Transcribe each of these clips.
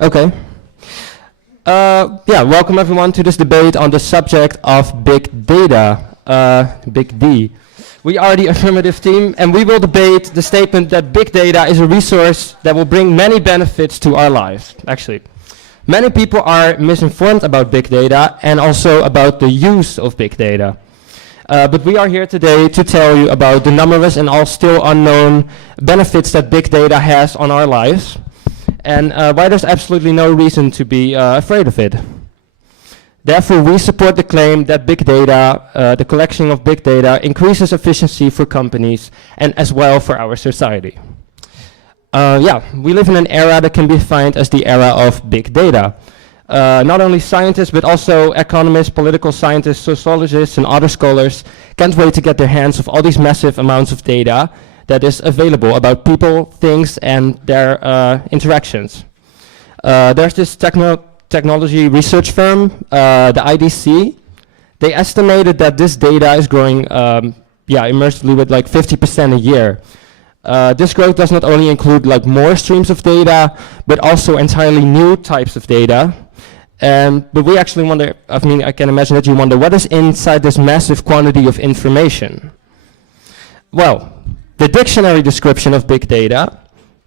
Okay. Yeah, welcome everyone to this debate on the subject of big data, big D. We are the affirmative team, and we will debate the statement that big data is a resource that will bring many benefits to our lives, actually. Many people are misinformed about big data and also about the use of big data. But we are here today to tell you about the numerous and all still unknown benefits that big data has on our lives, and why there's absolutely no reason to be afraid of it. Therefore, we support the claim that big data, the collection of big data, increases efficiency for companies and as well for our society. Yeah, we live in an era that can be defined as the era of big data. Not only scientists, but also economists, political scientists, sociologists, and other scholars can't wait to get their hands of all these massive amounts of data that is available about people, things, and their interactions. There's this technology research firm, the IDC. They estimated that this data is growing immersively with like 50% a year. This growth does not only include like more streams of data, but also entirely new types of data. But we actually wonder, I mean, I can imagine that you wonder, what is inside this massive quantity of information? Well, the dictionary description of big data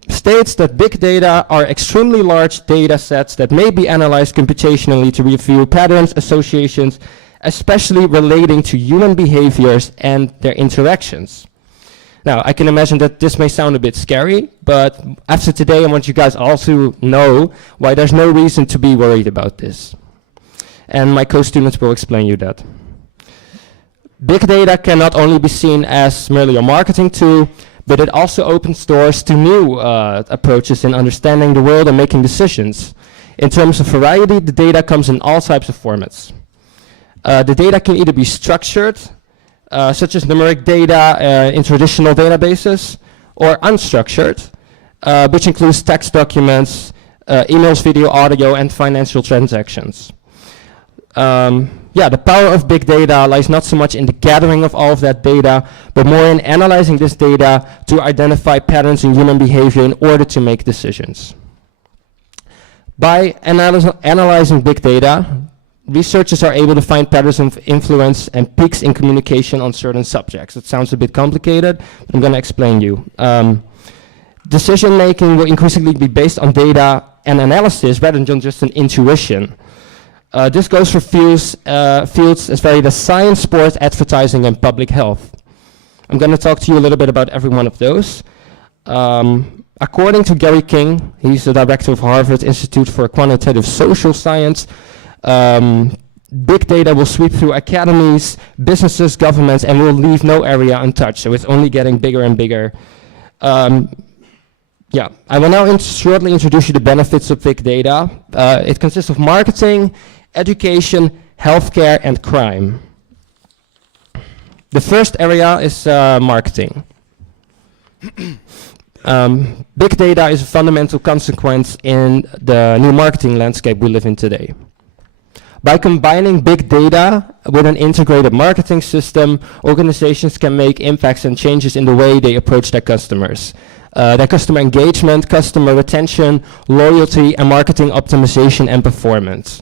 states that big data are extremely large data sets that may be analyzed computationally to reveal patterns, associations, especially relating to human behaviors and their interactions. Now, I can imagine that this may sound a bit scary, but after today I want you guys all to know why there's no reason to be worried about this. And my co-students will explain you that. Big data can not only be seen as merely a marketing tool, but it also opens doors to new approaches in understanding the world and making decisions. In terms of variety, the data comes in all types of formats. The data can either be structured, such as numeric data in traditional databases, or unstructured, which includes text documents, emails, video, audio, and financial transactions. Yeah, the power of big data lies not so much in the gathering of all of that data, but more in analyzing this data to identify patterns in human behavior in order to make decisions. By analyzing big data, researchers are able to find patterns of influence and peaks in communication on certain subjects. It sounds a bit complicated, but I'm going to explain you. Decision making will increasingly be based on data and analysis rather than just an intuition. This goes for fields as varied as science, sport, advertising, and public health. I'm going to talk to you a little bit about every one of those. According to Gary King, he's the director of Harvard Institute for Quantitative Social Science, big data will sweep through academies, businesses, governments, and will leave no area untouched. So it's only getting bigger and bigger. Yeah, I will now shortly introduce you the benefits of big data. It consists of marketing, education, healthcare, and crime. The first area is marketing. Big data is a fundamental consequence in the new marketing landscape we live in today. By combining big data with an integrated marketing system, organizations can make impacts and changes in the way they approach their customers. Their customer engagement, customer retention, loyalty, and marketing optimization and performance.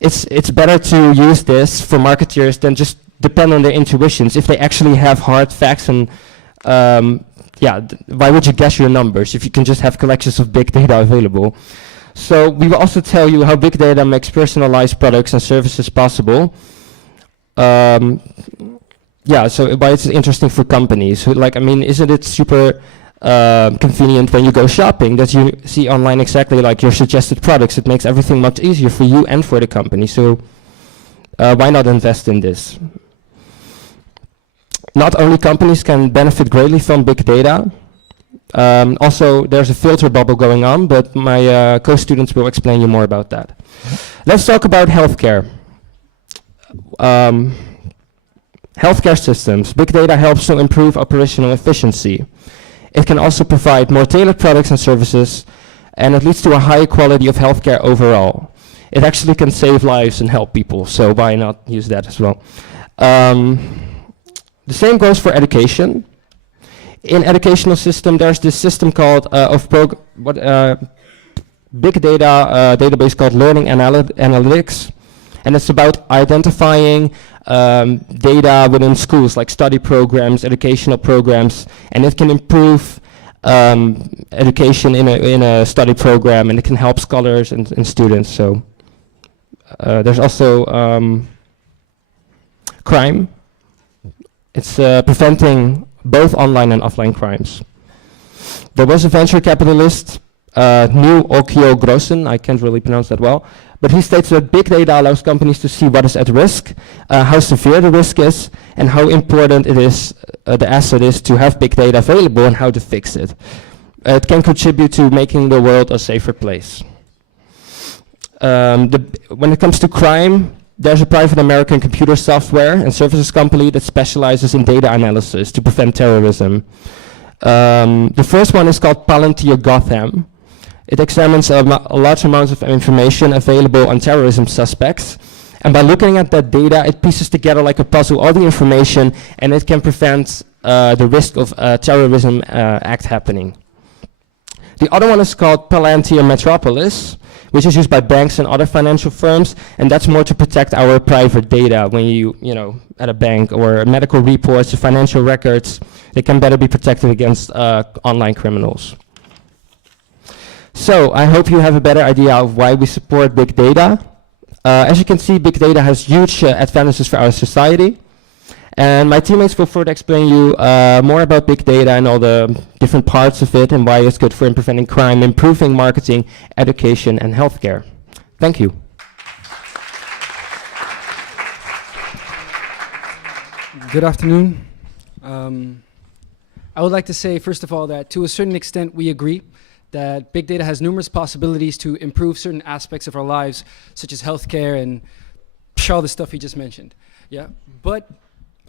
It's better to use this for marketers than just depend on their intuitions. If they actually have hard facts and why would you guess your numbers if you can just have collections of big data available? So we will also tell you how big data makes personalized products and services possible. Yeah, so why it's interesting for companies. Like, I mean, isn't it super convenient when you go shopping that you see online exactly like your suggested products? It makes everything much easier for you and for the company. So why not invest in this? Not only companies can benefit greatly from big data, also there's a filter bubble going on, but my co-students will explain you more about that. Let's talk about healthcare. Healthcare systems. Big data helps to improve operational efficiency. It can also provide more tailored products and services, and it leads to a higher quality of healthcare overall. It actually can save lives and help people, so why not use that as well? The same goes for education. In educational system, there's this system called big data database called Learning Analytics, and it's about identifying data within schools, like study programs, educational programs, and it can improve education in a study program, and it can help scholars and students. So there's also crime. It's preventing both online and offline crimes. There was a venture capitalist, New Okio Grossen, I can't really pronounce that well, but he states that big data allows companies to see what is at risk, how severe the risk is, and how important it is, the asset is to have big data available and how to fix it. It can contribute to making the world a safer place. When it comes to crime, there's a private American computer software and services company that specializes in data analysis to prevent terrorism. The first one is called Palantir Gotham. It examines a large amount of information available on terrorism suspects. And by looking at that data, it pieces together like a puzzle all the information, and it can prevent the risk of a terrorism act happening. The other one is called Palantir Metropolis, which is used by banks and other financial firms, and that's more to protect our private data. When you know, at a bank or medical reports or financial records, they can better be protected against online criminals. So I hope you have a better idea of why we support big data. As you can see, big data has huge advantages for our society. And my teammates will further explain you more about big data and all the different parts of it and why it's good for preventing crime, improving marketing, education, and healthcare. Thank you. Good afternoon. I would like to say, first of all, that to a certain extent we agree that big data has numerous possibilities to improve certain aspects of our lives, such as healthcare and all the stuff he just mentioned. Yeah, but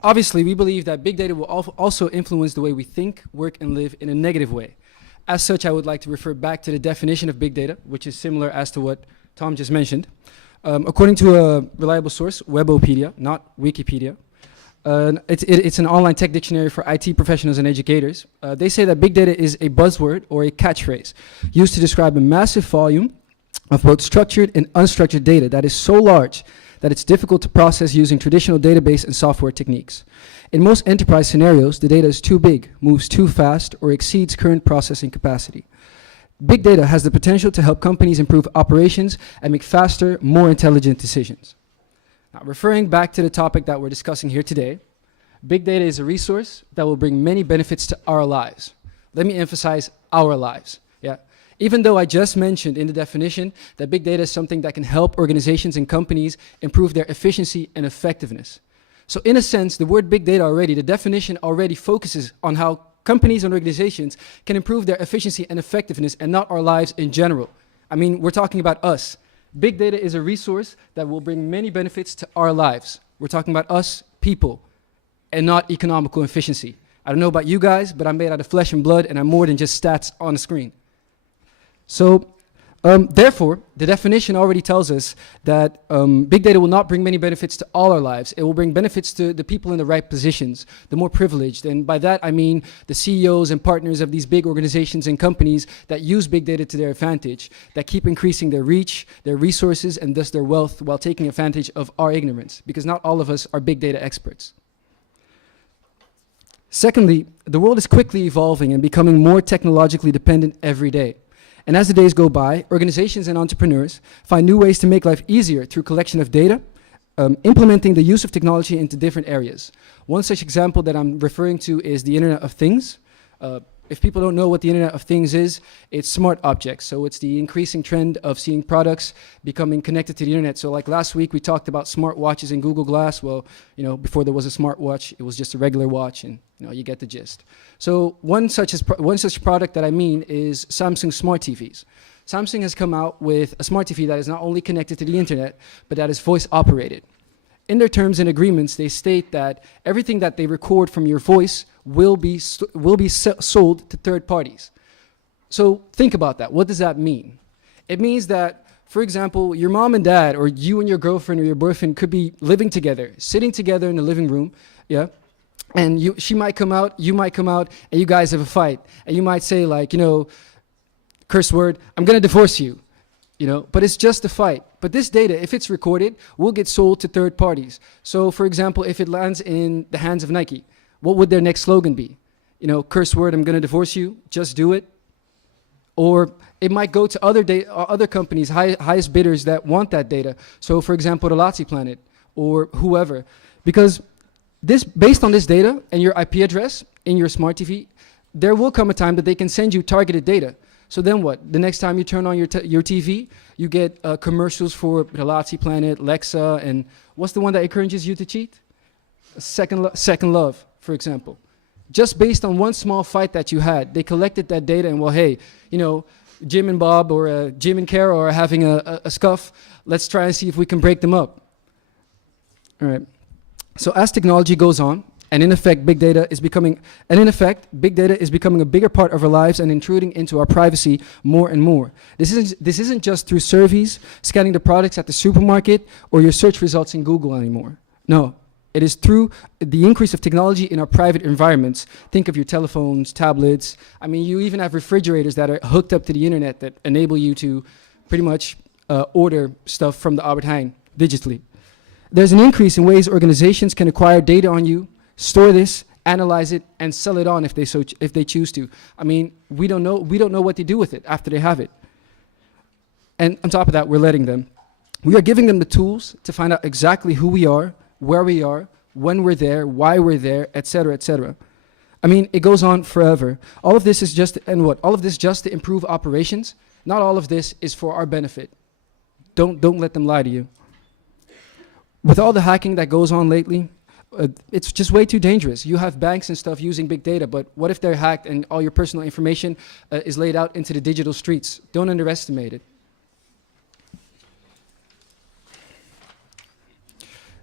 obviously, we believe that big data will also influence the way we think, work, and live in a negative way. As such, I would like to refer back to the definition of big data, which is similar as to what Tom just mentioned. According to a reliable source, Webopedia, not Wikipedia, it's an online tech dictionary for IT professionals and educators. They say that big data is a buzzword or a catchphrase used to describe a massive volume of both structured and unstructured data that is so large that it's difficult to process using traditional database and software techniques. In most enterprise scenarios, the data is too big, moves too fast, or exceeds current processing capacity. Big data has the potential to help companies improve operations and make faster, more intelligent decisions. Now, referring back to the topic that we're discussing here today, big data is a resource that will bring many benefits to our lives. Let me emphasize our lives. Yeah. Even though I just mentioned in the definition that big data is something that can help organizations and companies improve their efficiency and effectiveness. So in a sense, the word big data already, the definition already focuses on how companies and organizations can improve their efficiency and effectiveness and not our lives in general. I mean, we're talking about us. Big data is a resource that will bring many benefits to our lives. We're talking about us, people, and not economical efficiency. I don't know about you guys, but I'm made out of flesh and blood, and I'm more than just stats on the screen. So, therefore, the definition already tells us that big data will not bring many benefits to all our lives. It will bring benefits to the people in the right positions, the more privileged. And by that, I mean the CEOs and partners of these big organizations and companies that use big data to their advantage, that keep increasing their reach, their resources, and thus their wealth while taking advantage of our ignorance, because not all of us are big data experts. Secondly, the world is quickly evolving and becoming more technologically dependent every day. And as the days go by, organizations and entrepreneurs find new ways to make life easier through collection of data, implementing the use of technology into different areas. One such example that I'm referring to is the Internet of Things. If people don't know what the Internet of Things is, it's smart objects. So it's the increasing trend of seeing products becoming connected to the Internet. So like last week, we talked about smart watches and Google Glass. Well, you know, before there was a smart watch, it was just a regular watch, and you know, you get the gist. So one such product that I mean is Samsung smart TVs. Samsung has come out with a smart TV that is not only connected to the Internet, but that is voice operated. In their terms and agreements, they state that everything that they record from your voice will be sold to third parties. So think about that. What does that mean? It means that, for example, your mom and dad, or you and your girlfriend or your boyfriend could be living together, sitting together in the living room, yeah? And she might come out, you might come out, and you guys have a fight. And you might say, like, you know, curse word, I'm gonna divorce you. you know, but it's just a fight. But this data, if it's recorded, will get sold to third parties. So for example, if it lands in the hands of Nike, what would their next slogan be? You know, curse word, I'm gonna divorce you, just do it. Or it might go to other companies, highest bidders that want that data. So for example, the Latsi Planet or whoever. Because based on this data and your IP address in your smart TV, there will come a time that they can send you targeted data. So then what? The next time you turn on your TV, you get commercials for the Latsi Planet, Lexa, and what's the one that encourages you to cheat? Second Love, for example. Just based on one small fight that you had, they collected that data and, well, hey, you know, Jim and Bob or Jim and Carol are having a scuff. Let's try and see if we can break them up. All right. So as technology goes on, and in effect, big data is becoming a bigger part of our lives and intruding into our privacy more and more. This isn't just through surveys, scanning the products at the supermarket, or your search results in Google anymore. No, it is through the increase of technology in our private environments. Think of your telephones, tablets. I mean, you even have refrigerators that are hooked up to the internet that enable you to pretty much order stuff from the Albert Heijn digitally. There's an increase in ways organizations can acquire data on you, store this, analyze it, and sell it on if they choose to. I mean, we don't know what to do with it after they have it. And on top of that, we're letting them. We are giving them the tools to find out exactly who we are, where we are, when we're there, why we're there, etc., etc. I mean, it goes on forever. All of this is just, and what? All of this just to improve operations? Not all of this is for our benefit. Don't let them lie to you. With all the hacking that goes on lately, it's just way too dangerous. You have banks and stuff using big data, but what if they're hacked and all your personal information is laid out into the digital streets? Don't underestimate it.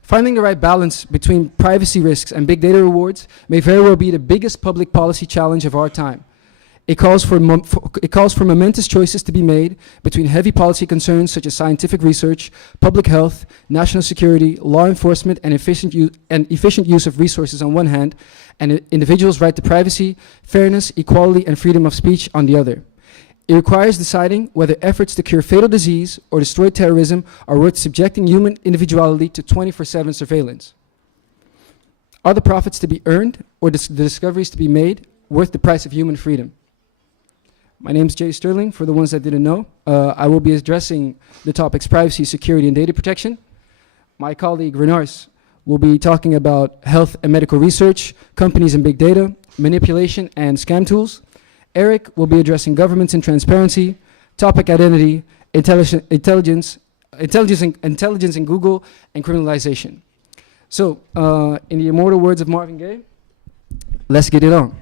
Finding the right balance between privacy risks and big data rewards may very well be the biggest public policy challenge of our time. It calls for momentous choices to be made between heavy policy concerns such as scientific research, public health, national security, law enforcement, and efficient use of resources on one hand, and individuals' right to privacy, fairness, equality, and freedom of speech on the other. It requires deciding whether efforts to cure fatal disease or destroy terrorism are worth subjecting human individuality to 24/7 surveillance. Are the profits to be earned or the discoveries to be made worth the price of human freedom? My name is Jay Sterling, for the ones that didn't know. I will be addressing the topics privacy, security, and data protection. My colleague Renars will be talking about health and medical research, companies and big data, manipulation and scam tools. Erik will be addressing governments and transparency, topic identity, intelligence in Google, and criminalization. So, in the immortal words of Marvin Gaye, let's get it on.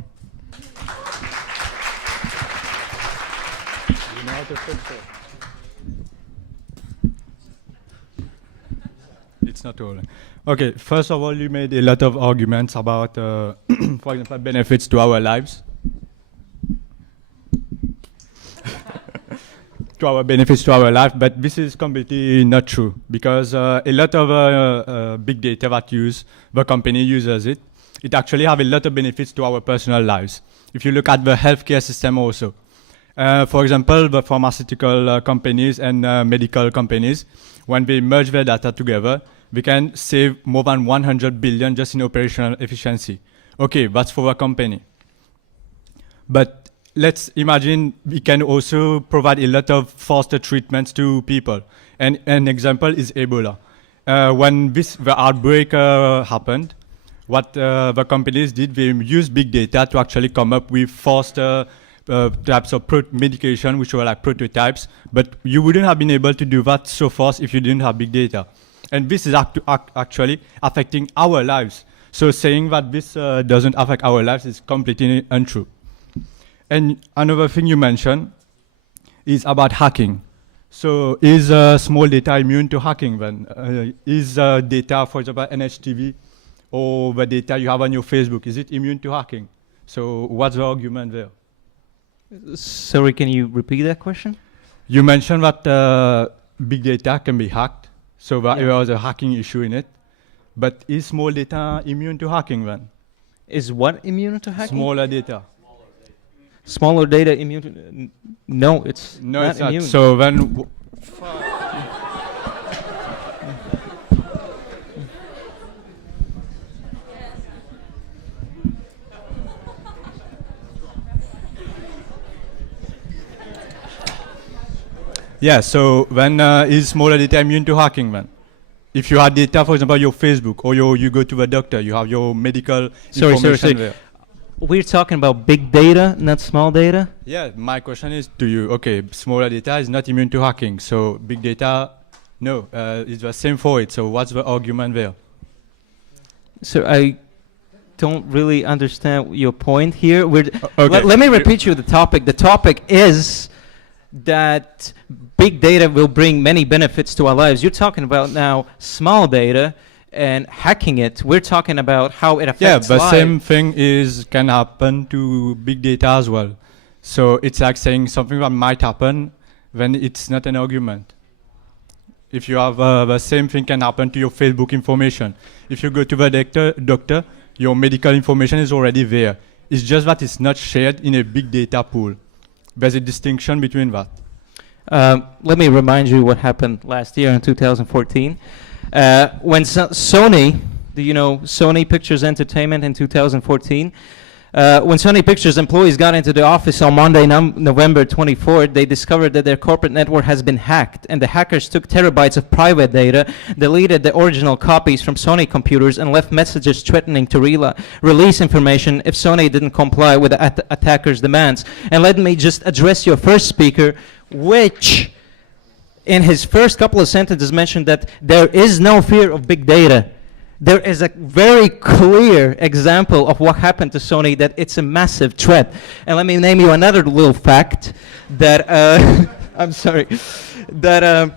It's not all. Okay, first of all, you made a lot of arguments about, for example, benefits to our lives. To our benefits to our life, but this is completely not true because a lot of big data that the company uses it actually have a lot of benefits to our personal lives. If you look at the healthcare system also, for example, the pharmaceutical companies and medical companies, when they merge their data together, we can save more than 100 billion just in operational efficiency. Okay, that's for a company. But let's imagine we can also provide a lot of faster treatments to people. And an example is Ebola. When the outbreak happened, what the companies did, they used big data to actually come up with faster types of medication, which were like prototypes. But you wouldn't have been able to do that so fast if you didn't have big data. And this is actually affecting our lives. So saying that this doesn't affect our lives is completely untrue. And another thing you mentioned is about hacking. So is small data immune to hacking then? Is data, for example, NHTV or the data you have on your Facebook, is it immune to hacking? So what's the argument there? Sorry, can you repeat that question? You mentioned that big data can be hacked, so that there was a hacking issue in it. But is small data immune to hacking then? Is what immune to hacking? Smaller data. Smaller data immune to... No, it's not immune. So then Yeah, so when is smaller data immune to hacking then? If you have data, for example, your Facebook, or you go to the doctor, you have your medical information there. We're talking about big data, not small data? Yeah, my question is to you, okay, smaller data is not immune to hacking, so big data, no, it's the same for it, so what's the argument there? So I don't really understand your point here. Okay. Let me repeat you the topic. The topic is that big data will bring many benefits to our lives. You're talking about now small data and hacking it. We're talking about how it affects the lives. same thing can happen to big data as well. So it's like saying something that might happen when it's not an argument. If you have the same thing can happen to your Facebook information. If you go to the doctor, your medical information is already there. It's just that it's not shared in a big data pool. There's a distinction between that. Let me remind you what happened last year in 2014. When Sony, do you know Sony Pictures Entertainment in 2014? When Sony Pictures employees got into the office on Monday, November 24th, they discovered that their corporate network has been hacked, and the hackers took terabytes of private data, deleted the original copies from Sony computers, and left messages threatening to release information if Sony didn't comply with the attackers' demands. And let me just address your first speaker, which in his first couple of sentences mentioned that there is no fear of big data. There is a very clear example of what happened to Sony, that it's a massive threat. And let me name you another little fact that, I'm sorry, that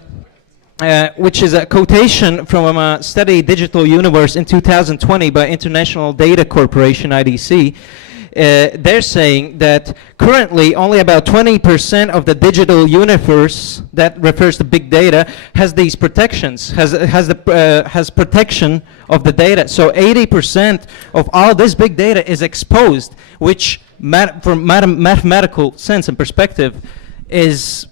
which is a quotation from a study, Digital Universe, in 2020 by International Data Corporation, IDC. They're saying that currently only about 20% of the digital universe that refers to big data has these protections, has protection of the data. So 80% of all this big data is exposed, which from mathematical sense and perspective is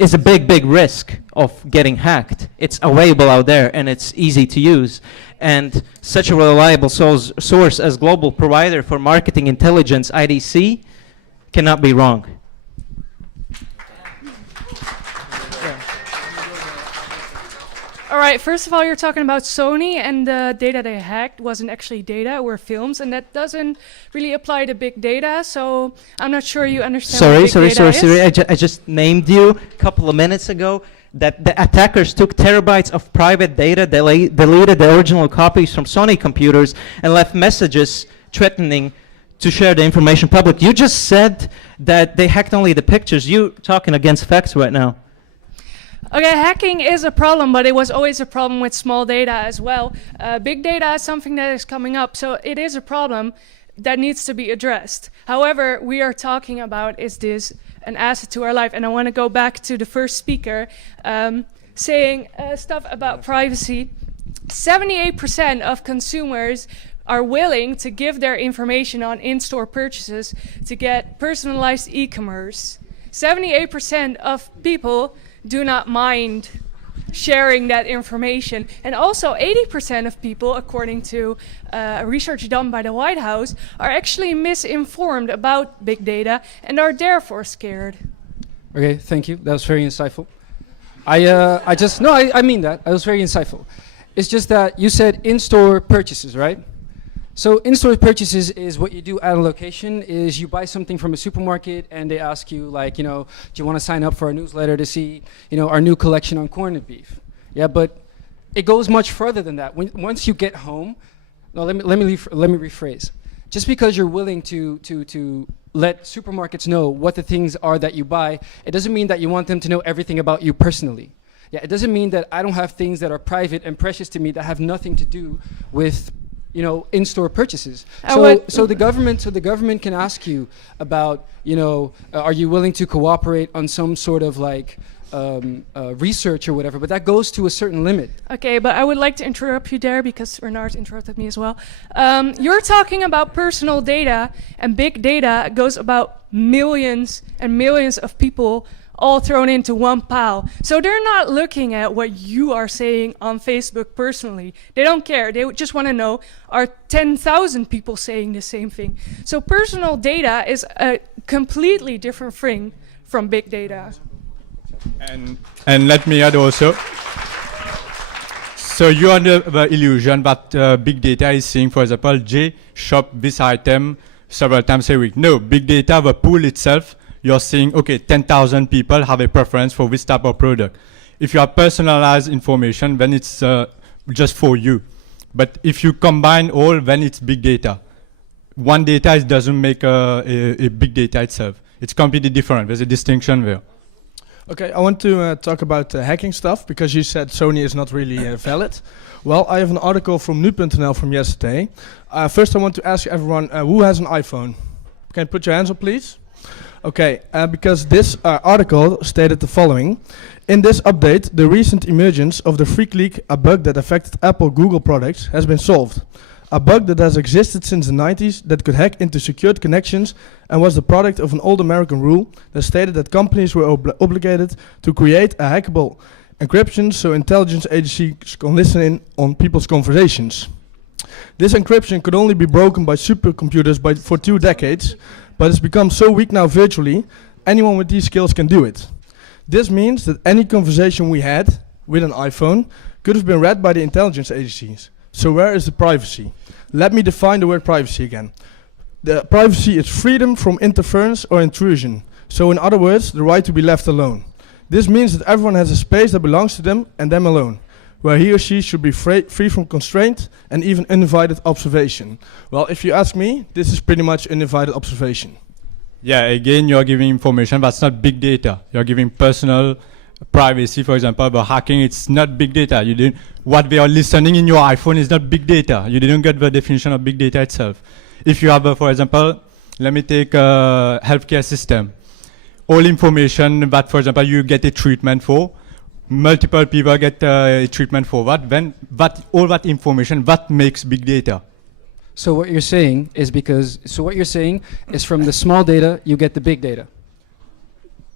a big risk of getting hacked. It's available out there and it's easy to use. And such a reliable source as global provider for marketing intelligence, IDC, cannot be wrong. All right, first of all, you're talking about Sony, and the data they hacked wasn't actually data, or films, and that doesn't really apply to big data, so I'm not sure you understand what big data is. I just named you a couple of minutes ago that the attackers took terabytes of private data, deleted the original copies from Sony computers, and left messages threatening to share the information public. You just said that they hacked only the pictures. You're talking against facts right now. Okay, hacking is a problem, but it was always a problem with small data as well. Big data is something that is coming up, so it is a problem that needs to be addressed. However, we are talking about, is this an asset to our life? And I want to go back to the first speaker saying stuff about privacy. 78% of consumers are willing to give their information on in-store purchases to get personalized e-commerce. 78% of people do not mind sharing that information. And also 80% of people, according to research done by the White House, are actually misinformed about big data and are therefore scared. Okay, thank you. That was very insightful. I mean that. That was very insightful. It's just that you said in-store purchases, right? So in-store purchases is what you do at a location, is you buy something from a supermarket and they ask you, like, do you want to sign up for our newsletter to see, our new collection on corned beef? Yeah, but it goes much further than that. Once you get home, no, let me rephrase. Just because you're willing to let supermarkets know what the things are that you buy, it doesn't mean that you want them to know everything about you personally. Yeah, it doesn't mean that I don't have things that are private and precious to me that have nothing to do with in-store purchases. So the government can ask you about, are you willing to cooperate on some sort of research or whatever, but that goes to a certain limit. Okay, but I would like to interrupt you there because Renars interrupted me as well. You're talking about personal data, and big data goes about millions and millions of people all thrown into one pile. So they're not looking at what you are saying on Facebook personally. They don't care. They just want to know, are 10,000 people saying the same thing? So personal data is a completely different thing from big data. And let me add also, so you're under the illusion that big data is saying, for example, J shop this item several times a week. No, big data, the pool itself, you're saying, okay, 10,000 people have a preference for this type of product. If you have personalized information, then it's just for you. But if you combine all, then it's big data. One data doesn't make a big data itself. It's completely different. There's a distinction there. Okay, I want to talk about hacking stuff, because you said Sony is not really valid. Well, I have an article from nu.nl from yesterday. First, I want to ask everyone who has an iPhone. Can you put your hands up, please? Okay, because this article stated the following. In this update, the recent emergence of the freak leak, a bug that affected Apple Google products, has been solved. A bug that has existed since the 90s that could hack into secured connections and was the product of an old American rule that stated that companies were obligated to create a hackable encryption so intelligence agencies can listen in on people's conversations. This encryption could only be broken by supercomputers for 2 decades, but it's become so weak now virtually, anyone with these skills can do it. This means that any conversation we had with an iPhone could have been read by the intelligence agencies. So where is the privacy? Let me define the word privacy again. The privacy is freedom from interference or intrusion. So in other words, the right to be left alone. This means that everyone has a space that belongs to them and them alone, where he or she should be free from constraint and even uninvited observation. Well, if you ask me, this is pretty much uninvited observation. Yeah, again, you're giving information, but it's not big data. You're giving personal privacy, for example, but hacking, it's not big data. You didn't, what they are listening in your iPhone is not big data. You didn't get the definition of big data itself. If you have, for example, let me take a healthcare system. All information that, for example, you get a treatment for, multiple people get a treatment for that, then all that information, that makes big data. So what you're saying is from the small data, you get the big data.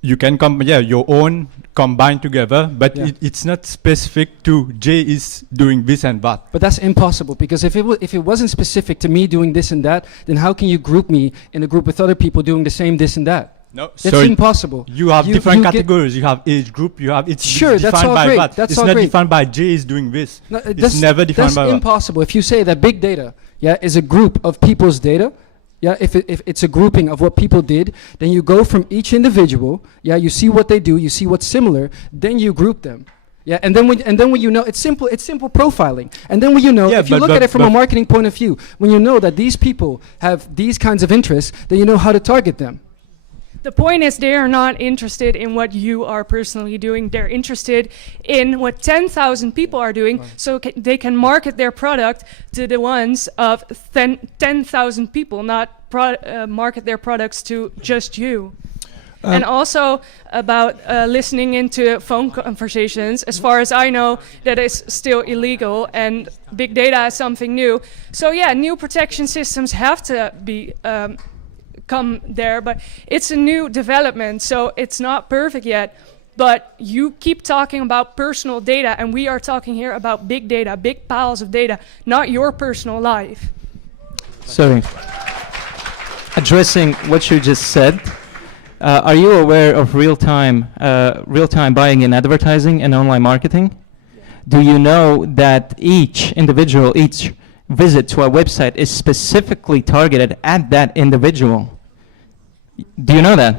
You can your own combined together, but it's not specific to J is doing this and that. But that's impossible, because if it wasn't specific to me doing this and that, then how can you group me in a group with other people doing the same this and that? No, it's impossible. You have different categories. You have age group. You have it's sure. That's all by great. that. That's it's all not great. defined by J is doing this. No, it's never defined by that. That's impossible. If you say that big data, is a group of people's data. If it's a grouping of what people did, then you go from each individual. You see what they do. You see what's similar. Then you group them. And then when you know, it's simple profiling. And then when you know, if you look at it from a marketing point of view, when you know that these people have these kinds of interests, then you know how to target them. The point is, they are not interested in what you are personally doing. They're interested in what 10,000 people are doing, so they can market their product to the ones of 10,000 people, not market their products to just you. And also about listening into phone conversations. As far as I know, that is still illegal, and big data is something new. So new protection systems have to be come there, but it's a new development, so it's not perfect yet. But you keep talking about personal data, and we are talking here about big data, big piles of data, not your personal life. Sorry. Addressing what you just said, are you aware of real-time buying in advertising and online marketing? Do you know that each visit to a website is specifically targeted at that individual? Do you know that?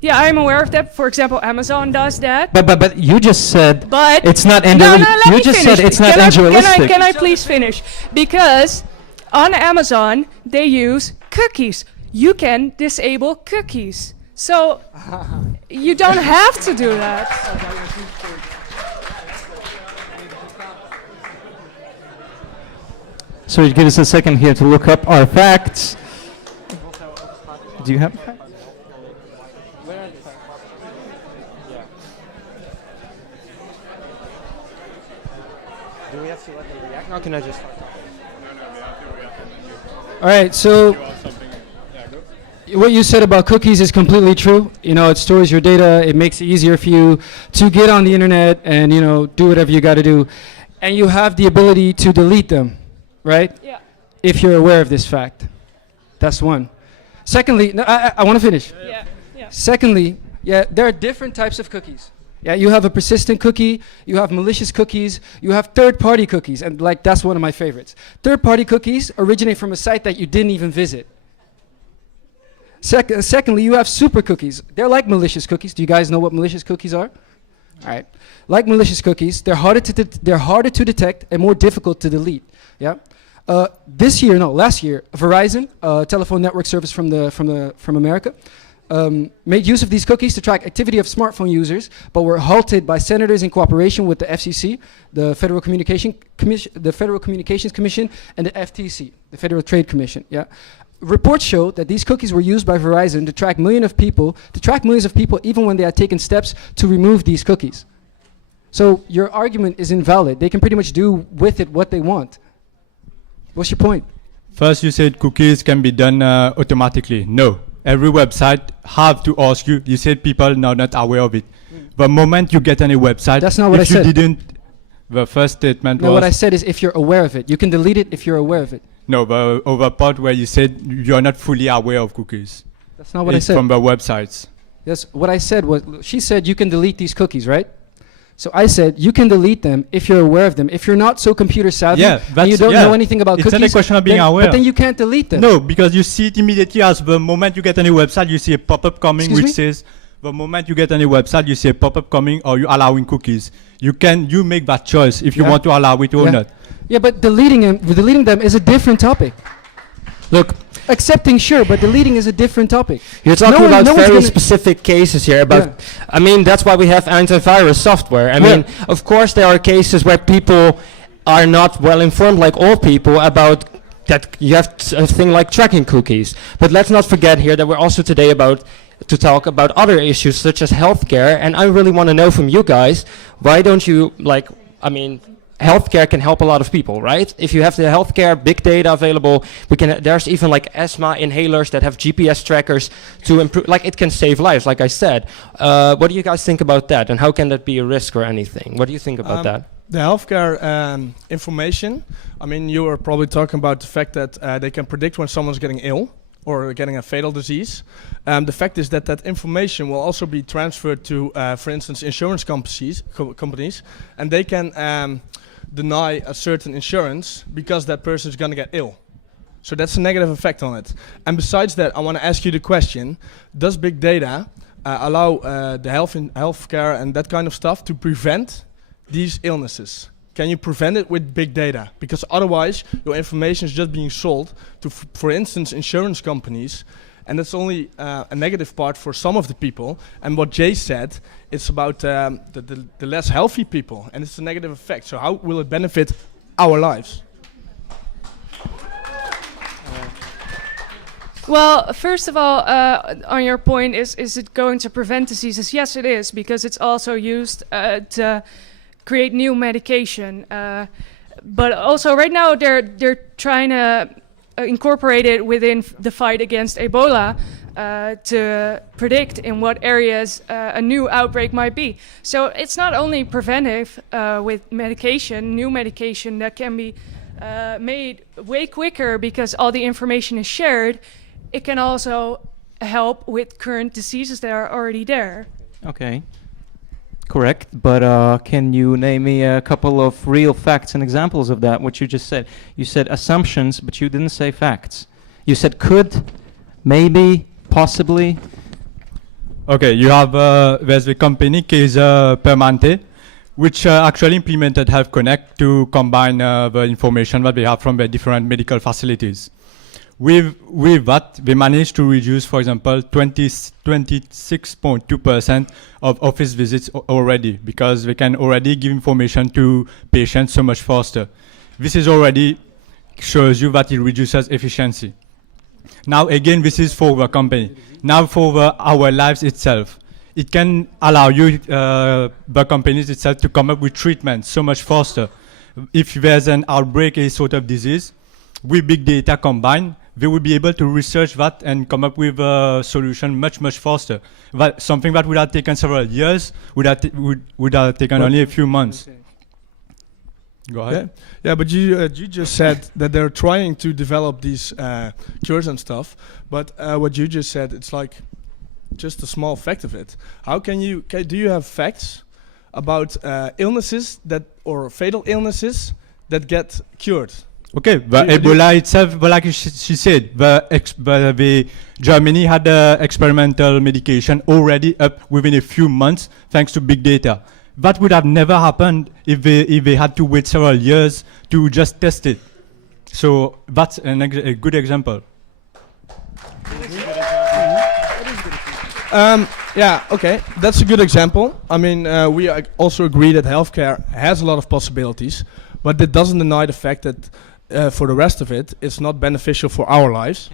Yeah, I'm aware of that. For example, Amazon does that. But you just said it's not individualistic. You just said it's not individualistic. Can I please finish? Because on Amazon, they use cookies. You can disable cookies. So you don't have to do that. So give us a second here to look up our facts. Do you have? Where are the facts? Do we have to let them react now? Can I just start talking? All right, so what you said about cookies is completely true. You know, it stores your data. It makes it easier for you to get on the internet and, you know, do whatever you got to do. And you have the ability to delete them, right? Yeah. If you're aware of this fact. That's one. Secondly, no, I want to finish. Yeah. Yeah. Secondly, yeah, there are different types of cookies. Yeah, you have a persistent cookie, you have malicious cookies, you have third-party cookies, and like that's one of my favorites. Third-party cookies originate from a site that you didn't even visit. Secondly, you have super cookies. They're like malicious cookies. Do you guys know what malicious cookies are? All right. Like malicious cookies, they're harder to detect and more difficult to delete. Yeah. Last year, Verizon, telephone network service from America, made use of these cookies to track activity of smartphone users, but were halted by senators in cooperation with the FCC, the Federal Communications Commission, and the FTC, the Federal Trade Commission. Yeah. Reports show that these cookies were used by Verizon to track millions of people, even when they had taken steps to remove these cookies. So your argument is invalid. They can pretty much do with it what they want. What's your point? First, you said cookies can be done automatically. No. Every website have to ask you. You said people are not aware of it. The moment you get any website, that's not what I said. The first statement no, was... what I said is if you're aware of it. You can delete it if you're aware of it. No, the other part where you said you're not fully aware of cookies. That's not what I said. From the websites. Yes, what I said was, she said you can delete these cookies, right? So I said you can delete them if you're aware of them. If you're not so computer savvy and you don't know anything about cookies, it's not a question of being aware. But then you can't delete them. No, because you see it immediately as the moment you get any website, you see a pop-up coming says, the moment you get any website, you see a pop-up coming, or you allowing cookies. You make that choice if you want to allow it or not. Yeah, but deleting them is a different topic. Look, accepting, sure, but deleting is a different topic. You're talking about very specific cases here. I mean, that's why we have antivirus software. I mean, of course, there are cases where people are not well informed, like all people, about that you have a thing like tracking cookies. But let's not forget here that we're also today to talk about other issues such as healthcare. And I really want to know from you guys, why don't you healthcare can help a lot of people, right? If you have the healthcare, big data available, there's even like asthma inhalers that have GPS trackers to improve, like it can save lives, like I said. What do you guys think about that? And how can that be a risk or anything? What do you think about that? The healthcare information, I mean, you were probably talking about the fact that they can predict when someone's getting ill or getting a fatal disease. The fact is that information will also be transferred to, for instance, insurance companies, and they can deny a certain insurance because that person is going to get ill. So that's a negative effect on it. And besides that, I want to ask you the question, does big data allow the healthcare and that kind of stuff to prevent these illnesses? Can you prevent it with big data? Because otherwise, your information is just being sold to, for instance, insurance companies, and that's only a negative part for some of the people. And what Jay said, it's about the less healthy people, and it's a negative effect. So how will it benefit our lives? Well, first of all, on your point, is it going to prevent diseases? Yes, it is, because it's also used to create new medication. But also right now they're trying to incorporate it within the fight against Ebola to predict in what areas a new outbreak might be. So it's not only preventive with medication, new medication that can be made way quicker because all the information is shared. It can also help with current diseases that are already there. Okay. Correct, but can you name me a couple of real facts and examples of that, what you just said? You said assumptions, but you didn't say facts. You said could, maybe, possibly. Okay, you have, there's the company Krish Panyandee, which actually implemented Health Connect to combine the information that they have from the different medical facilities. With that, they managed to reduce, for example, 26.2% of office visits already, because they can already give information to patients so much faster. This is already shows you that it reduces efficiency. Now again, this is for the company. Now for our lives itself. It can allow you, the companies itself, to come up with treatments so much faster. If there's an outbreak, a sort of disease, with big data combined, they would be able to research that and come up with a solution much, much faster. That something that would have taken several years would have taken only a few months. Go ahead. Yeah, but you just said that they're trying to develop these cures and stuff. But what you just said, it's like just a small fact of it. How can you? Do you have facts about illnesses or fatal illnesses that get cured? Okay, but Ebola itself, but like she said, the Germany had experimental medication already up within a few months thanks to big data. That would have never happened if they had to wait several years to just test it. So that's a good example. Yeah, okay, that's a good example. I mean, we also agree that healthcare has a lot of possibilities, but that doesn't deny the fact that for the rest of it, it's not beneficial for our lives.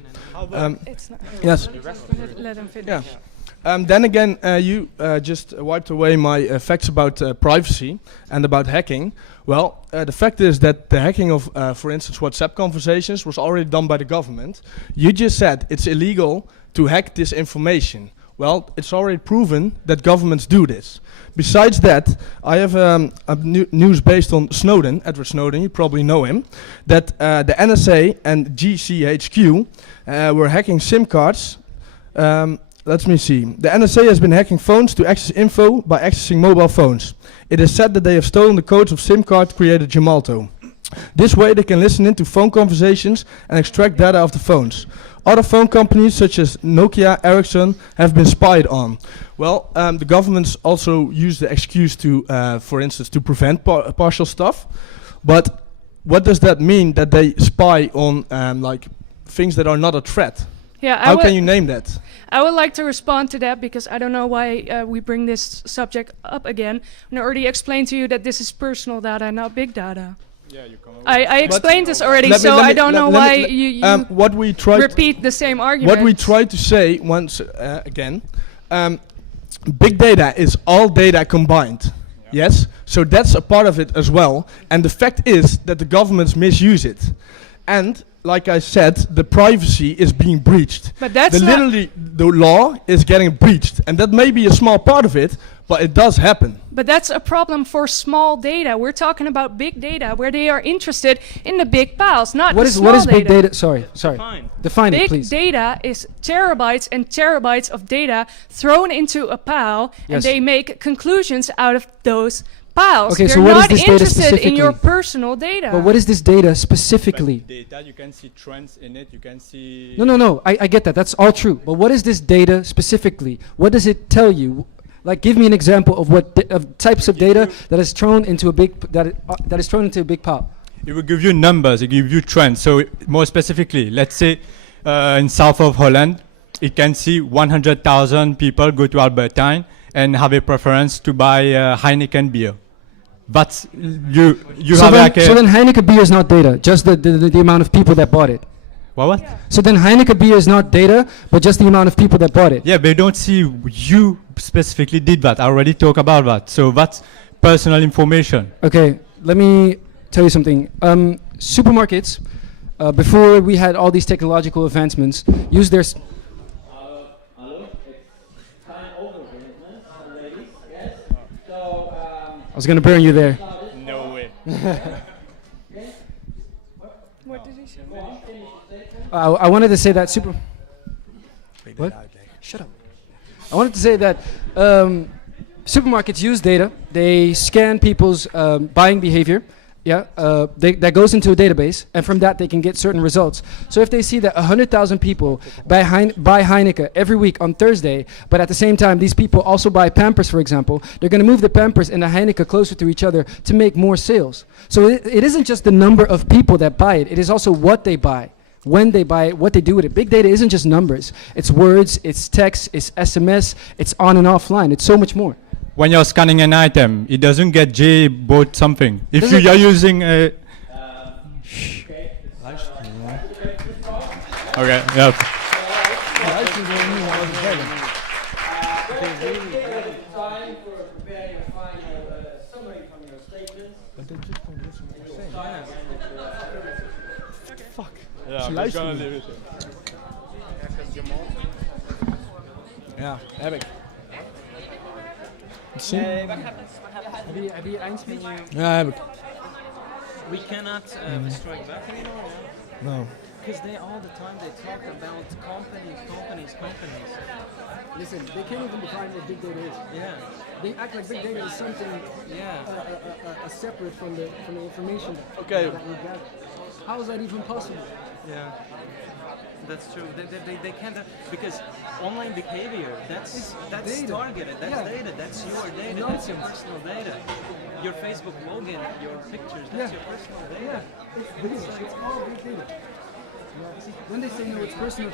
It's not. Yes. Let them finish. Yeah. Then again, you just wiped away my facts about privacy and about hacking. Well, the fact is that the hacking of, for instance, WhatsApp conversations was already done by the government. You just said it's illegal to hack this information. Well, it's already proven that governments do this. Besides that, I have news based on Snowden, Edward Snowden, you probably know him, that the NSA and GCHQ were hacking SIM cards. Let me see. The NSA has been hacking phones to access info by accessing mobile phones. It is said that they have stolen the codes of SIM card creator Gemalto. This way they can listen into phone conversations and extract data of the phones. Other phone companies such as Nokia, Ericsson have been spied on. Well, the governments also use the excuse to, for instance, to prevent partial stuff. But what does that mean that they spy on like things that are not a threat? Yeah, How can you name that? I would like to respond to that because I don't know why we bring this subject up again. And I already explained to you that this is personal data, not big data. Yeah, you come I explained this already, Let me- so let me- I don't let- know let why me- you what we tried repeat the same argument. What we try to say once again, big data is all data combined. Yes, so that's a part of it as well. And the fact is that the governments misuse it, and like I said, the privacy is being breached. But that's not. Literally, the law is getting breached, and that may be a small part of it, but it does happen. But that's a problem for small data. We're talking about big data, where they are interested in the big piles, not What the is small what is big data. data? Sorry. Define it, Big please. data is terabytes and terabytes of data thrown into a pile, and Yes. they make conclusions out of those piles. Okay, They're so what is not this data interested in your specifically? personal data. But what is this data specifically? Data, you can see trends in it. You can see. No. I get that. That's all true. But what is this data specifically? What does it tell you? Like, give me an example of what of types of data that is thrown into a big that is thrown into a big pile. It will give you numbers. It give you trends. So more specifically, let's say in south of Holland, it can see 100,000 people go to Albertine and have a preference to buy Heineken beer. But you So have then, like a so then Heineken beer is not data, just the amount of people that bought it. what? So then Heineken beer is not data, but just the amount of people that bought it. Yeah, they don't see you specifically did that. I already talked about that. So that's personal information. Okay, let me tell you something. Supermarkets, before we had all these technological advancements, use their I was gonna burn you there. No way. What did he say? I wanted to say that What? Shut up. I wanted to say that supermarkets use data. They scan people's buying behavior. Yeah, that goes into a database, and from that they can get certain results. So if they see that 100,000 people buy Heineken every week on Thursday, but at the same time these people also buy Pampers, for example, they're going to move the Pampers and the Heineken closer to each other to make more sales. So it isn't just the number of people that buy it, it is also what they buy, when they buy it, what they do with it. Big data isn't just numbers, it's words, it's text, it's SMS, it's on and offline, it's so much more. When you're scanning an item, it doesn't get J bought something. If Does you it- are using a okay, yeah. Ja, luisteren niet. Ja, heb ik. Wat zien? Heb je Heinz mee? Ja, heb ik. We cannot strike back anymore. No. Because they all the time they talk about companies. Listen, they can't even define what big data is. Yeah. They act like big data is something separate from the information Okay. that we gather. How is that even possible? Yeah. That's true. They can't because online behavior. That's data. targeted. That's data. That's your data. Nonsense. That's your personal data. Your Facebook login, your pictures. That's your personal data. Yeah, it's all big data. When they say no, it's personal.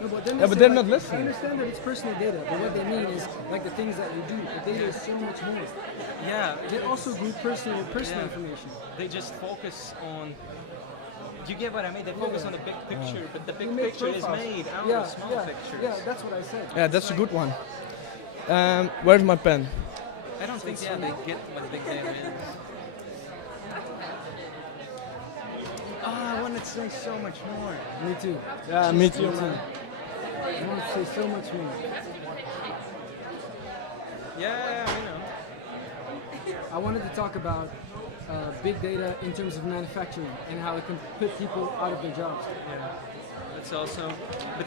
No, but then but they're not listening. I understand that it's personal data, but what they mean is like the things that we do. The data is so much more. Yeah. They also group personal information. They just focus on. You get what I mean? They focus on the big picture, but the big They make picture is profiles. made out of small pictures. Yeah, that's what I said. Yeah, that's a good one. Where's my pen? I don't think they get what big data is. I want to say so much more. Me too. Yeah, me too. I want to say so much more. Yeah, I know. I wanted to talk about big data in terms of manufacturing and how it can put people out of their jobs. Yeah, that's also. But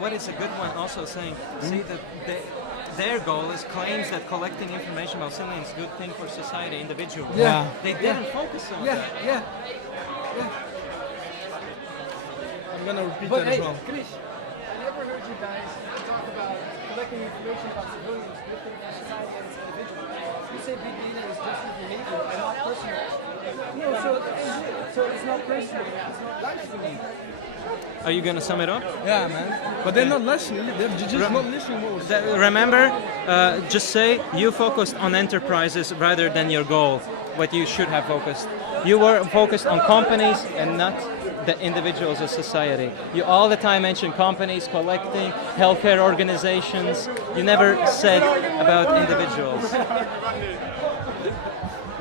what is a good one? Also saying, see that their goal is claims that collecting information about something is a good thing for society, individuals. Yeah. They didn't focus on that. Yeah. I'm gonna repeat But that hey, as well. Krish, I never heard you guys talk about collecting information about civilians, good thing for society and its individual. You say big data is just for behavior and not personal. No, so it's not personal. It's not life. Are you gonna sum it up? Yeah, man. But they're not listening. They're just not listening what we're saying. Remember, just say you focused on enterprises rather than your goal. What you should have focused. You were focused on companies and not the individuals of society. You all the time mention companies, collecting, healthcare organizations. You never said about individuals.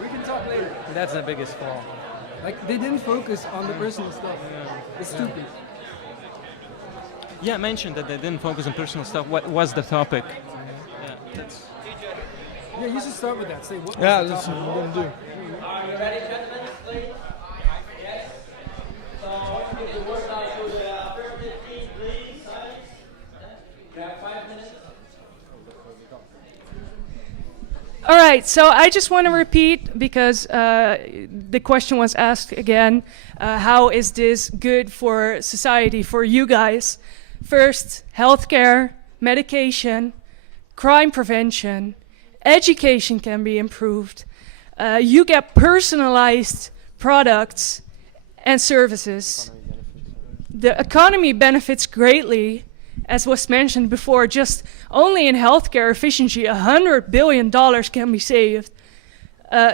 We can talk later. That's the biggest flaw. Like they didn't focus on the personal stuff. It's stupid. Yeah, I mentioned that they didn't focus on personal stuff. What was the topic? Yeah, that's. Yeah, you should start with that. Say what. Yeah, was the that's what topic? we're gonna do. Are you ready, gentlemen? Please. Yes. So I want to give the word out to the affirmative team, please. You have 5 minutes. All right, so I just want to repeat because the question was asked again, how is this good for society, for you guys? First, healthcare, medication, crime prevention, education can be improved. You get personalized products and services. The economy benefits greatly. As was mentioned before, just only in healthcare efficiency, $100 billion can be saved.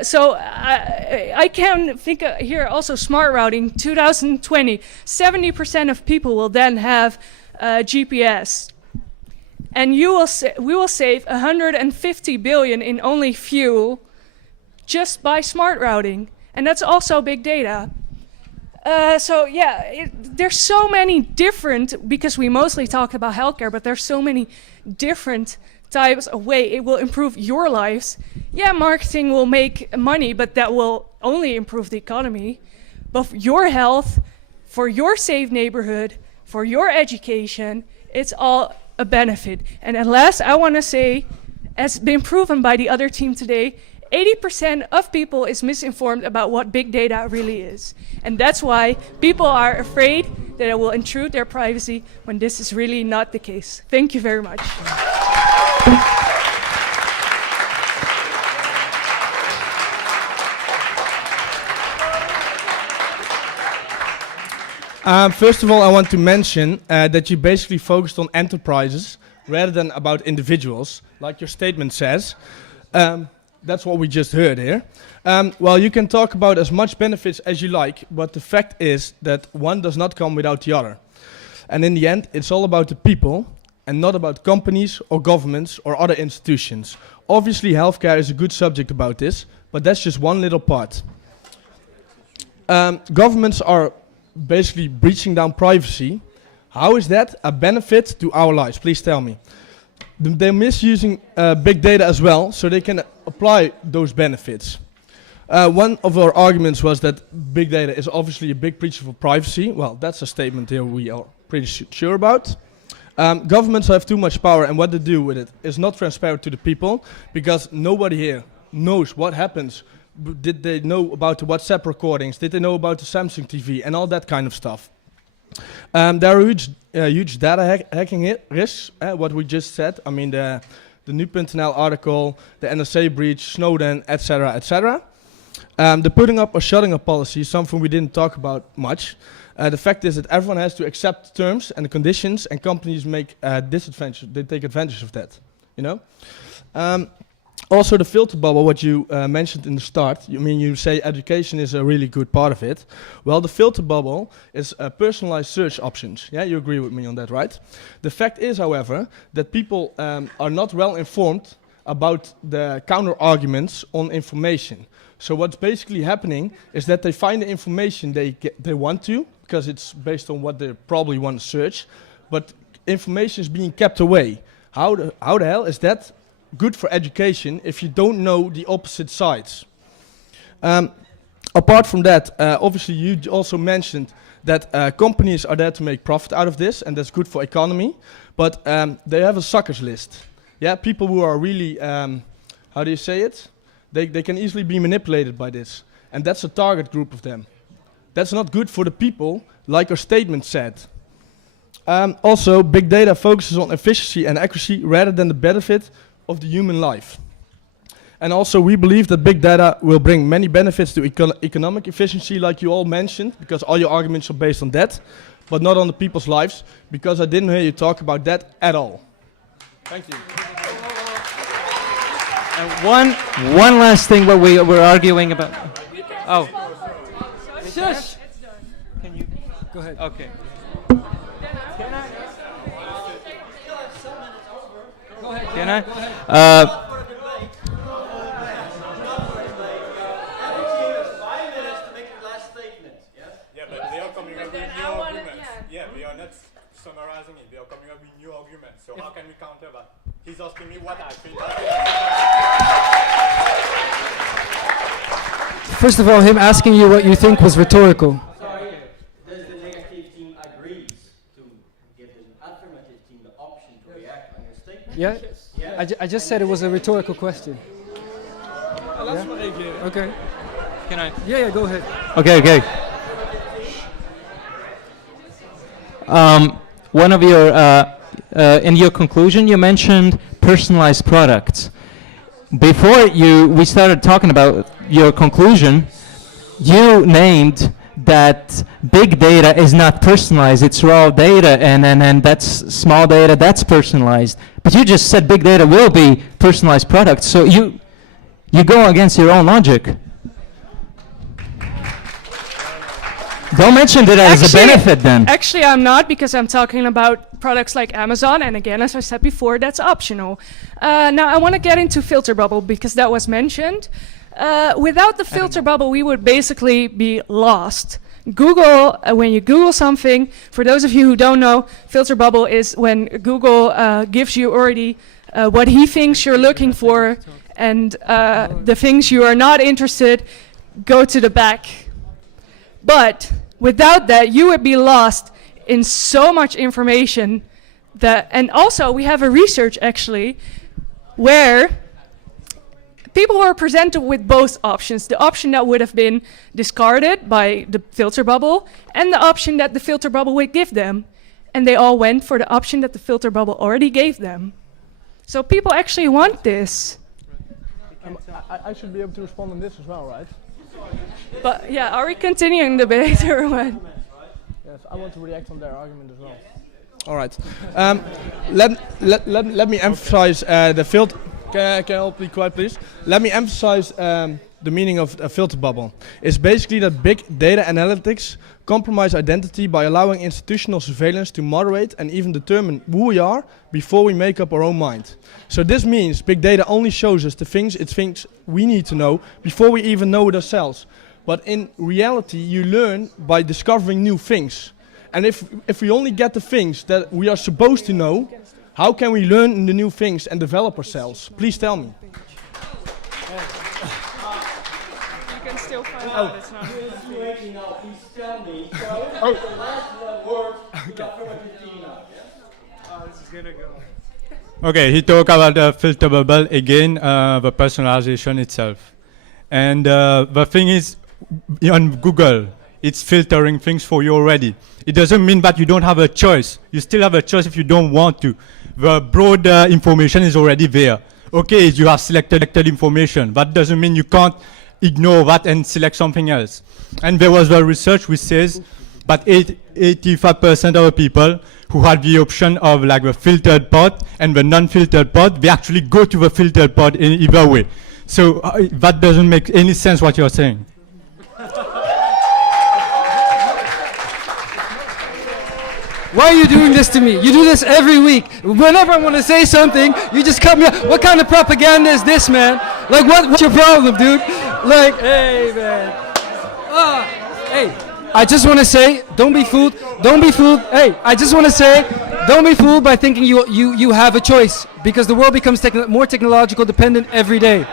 So I can think here also smart routing, 2020, 70% of people will then have GPS. And we will save $150 billion in only fuel just by smart routing. And that's also big data. So yeah, there's so many different, because we mostly talked about healthcare, but there's so many different types of way it will improve your lives. Yeah, marketing will make money, but that will only improve the economy. But for your health, for your safe neighborhood, for your education, it's all a benefit. And at last, I want to say, as been proven by the other team today, 80% of people is misinformed about what big data really is. And that's why people are afraid that it will intrude their privacy when this is really not the case. Thank you very much. First of all, I want to mention that you basically focused on enterprises rather than about individuals, like your statement says. That's what we just heard here. Well, you can talk about as much benefits as you like, but the fact is that one does not come without the other. And in the end, it's all about the people and not about companies or governments or other institutions. Obviously, healthcare is a good subject about this, but that's just one little part. Governments are basically breaching down privacy, how is that a benefit to our lives? Please tell me. They're misusing big data as well, so they can apply those benefits. One of our arguments was that big data is obviously a big breach of privacy. Well, that's a statement here we are pretty sure about. Governments have too much power, and what they do with it is not transparent to the people, because nobody here knows what happens. Did they know about the WhatsApp recordings? Did they know about the Samsung TV and all that kind of stuff? There are huge data hacking risks, what we just said. I mean, the Nu.nl article, the NSA breach, Snowden, etc., etc. The putting up or shutting up policy is something we didn't talk about much. The fact is that everyone has to accept the terms and the conditions, and companies make disadvantage. They take advantage of that, you know. Also, the filter bubble, what you mentioned in the start. You say education is a really good part of it. Well, the filter bubble is personalized search options. Yeah, you agree with me on that, right? The fact is, however, that people are not well informed about the counter arguments on information. So what's basically happening is that they find the information they want to, because it's based on what they probably want to search, but information is being kept away. How the hell is that good for education if you don't know the opposite sides? Apart from that, obviously you also mentioned that companies are there to make profit out of this, and that's good for economy, but they have a suckers list. Yeah, people who are really, how do you say it? They can easily be manipulated by this, and that's a target group of them. That's not good for the people, like our statement said. Also, big data focuses on efficiency and accuracy rather than the benefit of the human life. And also, we believe that big data will bring many benefits to economic efficiency, like you all mentioned, because all your arguments are based on that, but not on the people's lives, because I didn't hear you talk about that at all. Thank you. One last thing what we were arguing about. Oh. Shush. Can you go ahead? Okay. Can I? We are not summarizing it. They are coming up with new arguments. So how can we counter that? He's asking me what I think. First of all, him asking you what you think was rhetorical. Sorry, does the negative team agrees to give the affirmative team the option to react on your statement? Yeah? I just said it was a rhetorical question. Yeah? Okay. Can I? Yeah, go ahead. Okay. One of your, in your conclusion, you mentioned personalized products. Before we started talking about your conclusion, you named that big data is not personalized, it's raw data, and that's small data, that's personalized. But you just said big data will be personalized products, so you go against your own logic. Don't mention it as a benefit then. Actually, I'm not, because I'm talking about products like Amazon, and again, as I said before, that's optional. Now, I want to get into filter bubble, because that was mentioned. Without the filter bubble, we would basically be lost. Google, when you Google something, for those of you who don't know, filter bubble is when Google gives you already what he thinks you're looking for, and the things you are not interested go to the back. But without that, you would be lost in so much information that, and also we have a research actually where people were presented with both options. The option that would have been discarded by the filter bubble and the option that the filter bubble would give them. And they all went for the option that the filter bubble already gave them. So people actually want this. I should be able to respond on this as well, right? But yeah, are we continuing the debate or what? Yes, I want to react on their argument as well. All right. Let me emphasize the filter. Can I help be quiet, please? Let me emphasize the meaning of a filter bubble. It's basically that big data analytics compromise identity by allowing institutional surveillance to moderate and even determine who we are before we make up our own mind. So this means big data only shows us the things it thinks we need to know before we even know it ourselves. But in reality, you learn by discovering new things. And if we only get the things that we are supposed to know, how can we learn the new things and develop ourselves? Please tell me. You can still find out it's not. Waiting now, please tell me. So the last word to the affirmative team now. This is gonna go. Okay, he talked about the filter bubble again, the personalization itself. And the thing is, on Google, it's filtering things for you already. It doesn't mean that you don't have a choice. You still have a choice if you don't want to. The broad information is already there. Okay, you have selected information. That doesn't mean you can't ignore that and select something else. And there was the research which says that 85% of the people who had the option of like the filtered part and the non-filtered part, they actually go to the filtered part in either way. So that doesn't make any sense what you're saying. Why are you doing this to me? You do this every week. Whenever I want to say something, you just cut me off. What kind of propaganda is this, man? Like, what's your problem, dude? Like, hey, man. Hey, I just want to say, don't be fooled. Don't be fooled. Hey, I just want to say, don't be fooled by thinking you have a choice, because the world becomes more technological dependent every day.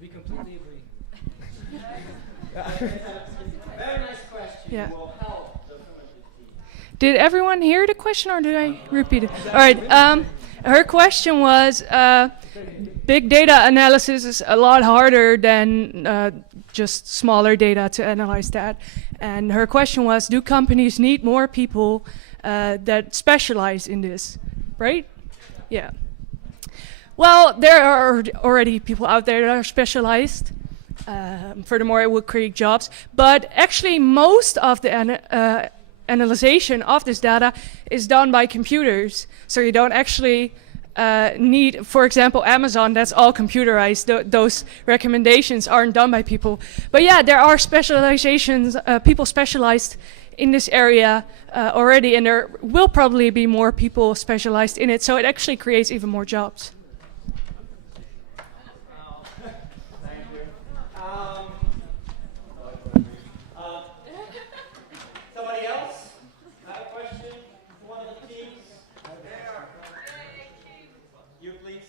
We completely agree. Very nice question. Yeah. Will help the affirmative team. Did everyone hear the question, or did I repeat it? All right. Her question was, big data analysis is a lot harder than just smaller data to analyze that. And her question was, do companies need more people that specialize in this, right? Yeah. Well, there are already people out there that are specialized. Furthermore, it would create jobs. But actually, most of the analyzation of this data is done by computers. So you don't actually need, for example, Amazon, that's all computerized. Those recommendations aren't done by people. But yeah, there are specializations, people specialized in this area already, and there will probably be more people specialized in it. So it actually creates even more jobs. Somebody else have a question for one of the teams? You, please.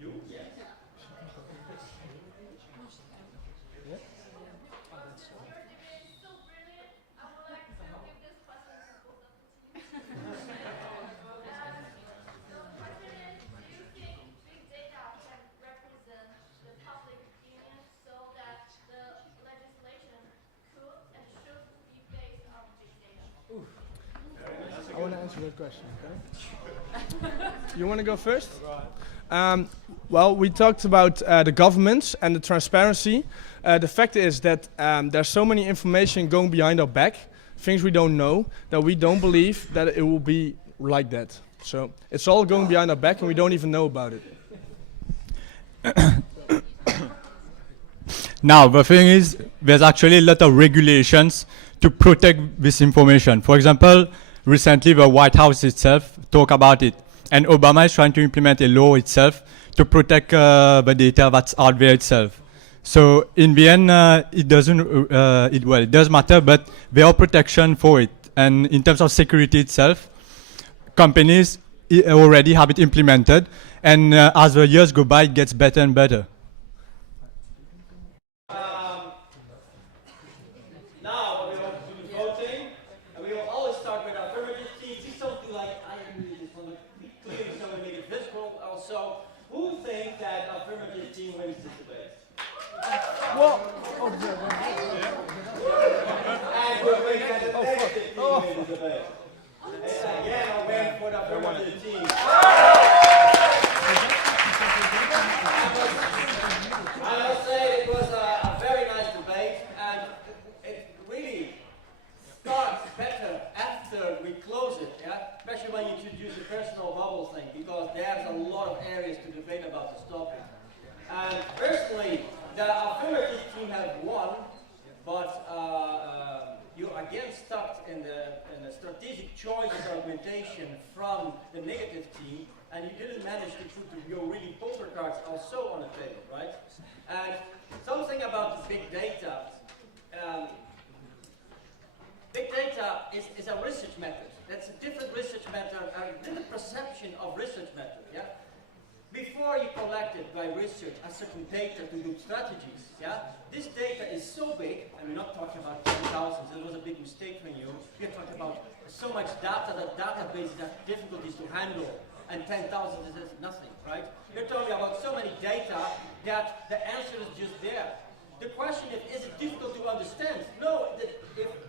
You? Yes. I want to answer that question, okay? You want to go first? Well, we talked about the governments and the transparency. The fact is that there's so many information going behind our back, things we don't know, that we don't believe that it will be like that. So it's all going behind our back and we don't even know about it. Now, the thing is, there's actually a lot of regulations to protect this information. For example, recently the White House itself talked about it, and Obama is trying to implement a law itself to protect the data that's out there itself. So in the end, it doesn't, it does matter, but there are protection for it. And in terms of security itself, companies already have it implemented, and as the years go by, it gets better and better. Now we will do the voting, and we will always start with affirmative team. Please don't do like I agree with this one, clearly so we make it visible. Also, who thinks that affirmative team wins this debate? Well, And who thinks that the negative team wins the debate? It's again a win for the affirmative team. I must say it was a very nice debate, and it really starts better after we close it, yeah? Especially when you introduce the personal bubble thing, because there's a lot of areas to debate about this topic. And personally, the affirmative team have won, but you're again stuck in the strategic choices argumentation from the negative team, and you didn't manage to put your really poker cards also on the table, right? And something about the big data. Big data is a research method. That's a different research method, a different perception of research method, yeah? Before you collected by research a certain data to do strategies, yeah? This data is so big, and we're not talking about 10,000, it was a big mistake from you. We're talking about so much data that databases have difficulties to handle, and 10,000 is nothing, right? You're talking about so many data that the answer is just there. The question is it difficult to understand? No,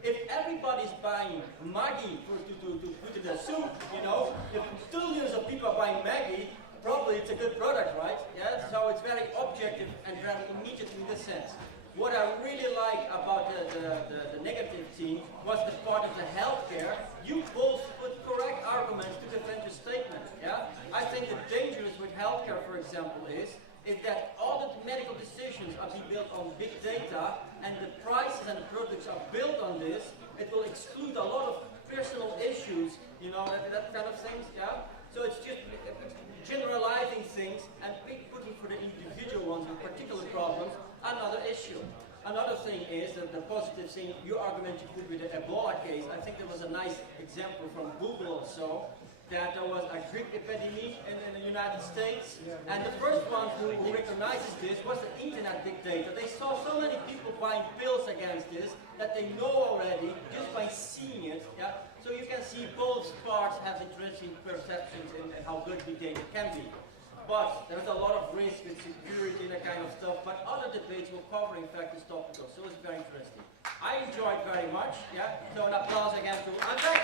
if everybody's buying Maggi to put in their soup, you know, if billions of people are buying Maggi, probably it's a good product, right? Yeah, so it's very objective and very immediate in this sense. What I really like about the negative team was the part of the healthcare. You both put correct arguments to defend your statement, yeah? I think the dangerous with healthcare, for example, is that all the medical decisions are being built on big data, and the prices and the products are built on this, it will exclude a lot of personal issues, you know, that kind of things, yeah? So it's just generalizing things and putting for the individual ones with particular problems, another issue. Another thing is that the positive thing, your argument you put with the Ebola case, I think there was a nice example from Google also, that there was a Greek epidemic in the United States, and the first one who recognizes this was the internet big data. They saw so many people buying pills against this that they know already just by seeing it. Yeah? So you can see both parts have interesting perceptions in how good big data can be. But there's a lot of risk with security and that kind of stuff, but other debates will cover in fact this topic, so it's very interesting. I enjoyed very much, yeah? So an applause again to Andre.